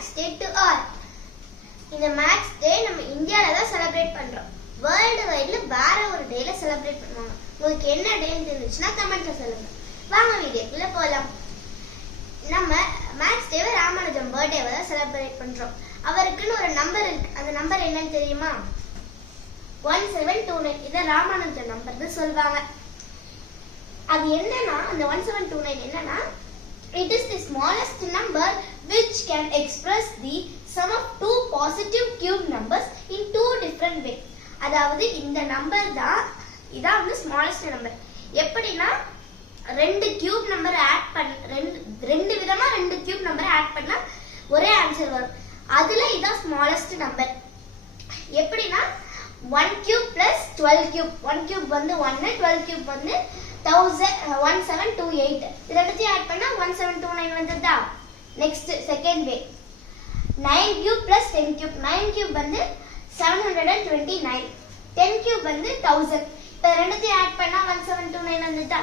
Maths day to all. இந்த maths day நம்ம இந்தியால தான் செலிப்ரேட் பண்றோம். வேர்ல்டு வைட்ல வேற ஒரு டேல செலிப்ரேட் பண்ணுவாங்க. உங்களுக்கு என்ன டேன்னு தெரிஞ்சுச்சுன்னா கமெண்ட்ல சொல்லுங்க. வாங்க வீடியோக்குள்ள போலாம். நம்ம மேக்ஸ் டேவை ராமானுஜம் பர்த்டேவை தான் செலிப்ரேட் பண்றோம். அவருக்குன்னு ஒரு நம்பர் இருக்கு. அந்த நம்பர் என்னன்னு தெரியுமா? 1729. இத ராமானுஜம் நம்பர்னு சொல்வாங்க. அது என்னன்னா அந்த 1729 என்னன்னா it is the smallest number which can express the sum of two positive cube numbers in two different ways. அதாவது இந்த நம்பர் தான் இதான் வந்து ஸ்மாலஸ்ட் நம்பர். எப்படின்னா ரெண்டு கியூப் நம்பர் ஆட் பண்ண ரெண்டு விதமா ரெண்டு கியூப் நம்பர் ஆட் பண்ணா ஒரே ஆன்சர் வரும். அதுல இதான் ஸ்மாலஸ்ட் நம்பர். எப்படின்னா 1 cube plus 12 cube. 1 cube வந்து 1, 12 cube வந்து 1728. இது ரெண்டுத்தையும் ஆட் பண்ணா 1729 வந்ததா? நெக்ஸ்ட் செகண்ட் வே 9 cube plus 10 cube. 9 cube வந்து 729. 10 cube வந்து 1000. இப்ப ரெண்டுத்தையும் ஆட் பண்ணா 1729 வந்ததா?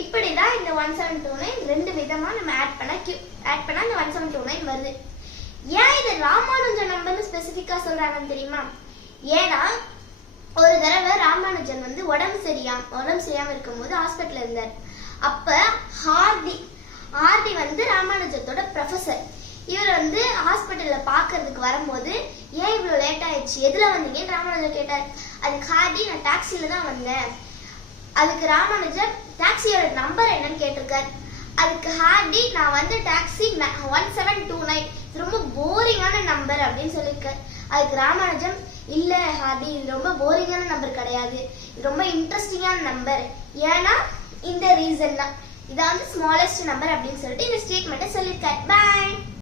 இப்படிதான் இந்த 1729 ரெண்டு விதமா நம்ம ஆட் பண்ணா இந்த 1729 வருது. ஏன் இது ராமானுஜன் நம்பர்னு ஸ்பெசிபிக்கா சொல்றாங்கன்னு தெரியுமா? ஏன்னா ஒரு தடவை ராமானுஜன் வந்து உடம்பு சரியாம இருக்கும்போது ஹாஸ்பிட்டல்ல இருந்தார். அப்ப ஹார்டி வந்து ராமானுஜத்தோட ப்ரொஃபசர். இவர் வந்து ஹாஸ்பிட்டல்ல பாக்குறதுக்கு வரும்போது ஏன் இவ்வளவு லேட் ஆயிடுச்சு, எதுல வந்தீங்கன்னு ராமானுஜர் கேட்டார். அதுக்கு ஹார்டி நான் டாக்ஸில தான் வந்தேன். அதுக்கு ராமானுஜர் டாக்ஸியோட நம்பர் என்னன்னு கேட்டிருக்காரு. அதுக்கு ஹார்டி நான் வந்து டாக்ஸி 1729 ரொம்ப போரிங்கான நம்பர் அப்படின்னு சொல்லியிருக்காரு. அதுக்கு ராமானுஜம் இல்ல ஹார்டி இது ரொம்ப போரிங்கான நம்பர் கிடையாது, இது ரொம்ப இன்ட்ரெஸ்டிங்கான நம்பர். ஏன்னா இந்த ரீசன் தான் இதான் வந்து ஸ்மாலஸ்ட் நம்பர் அப்படின்னு சொல்லிட்டு இந்த ஸ்டேட்மெண்ட்டை சொல்லியிருக்காரு.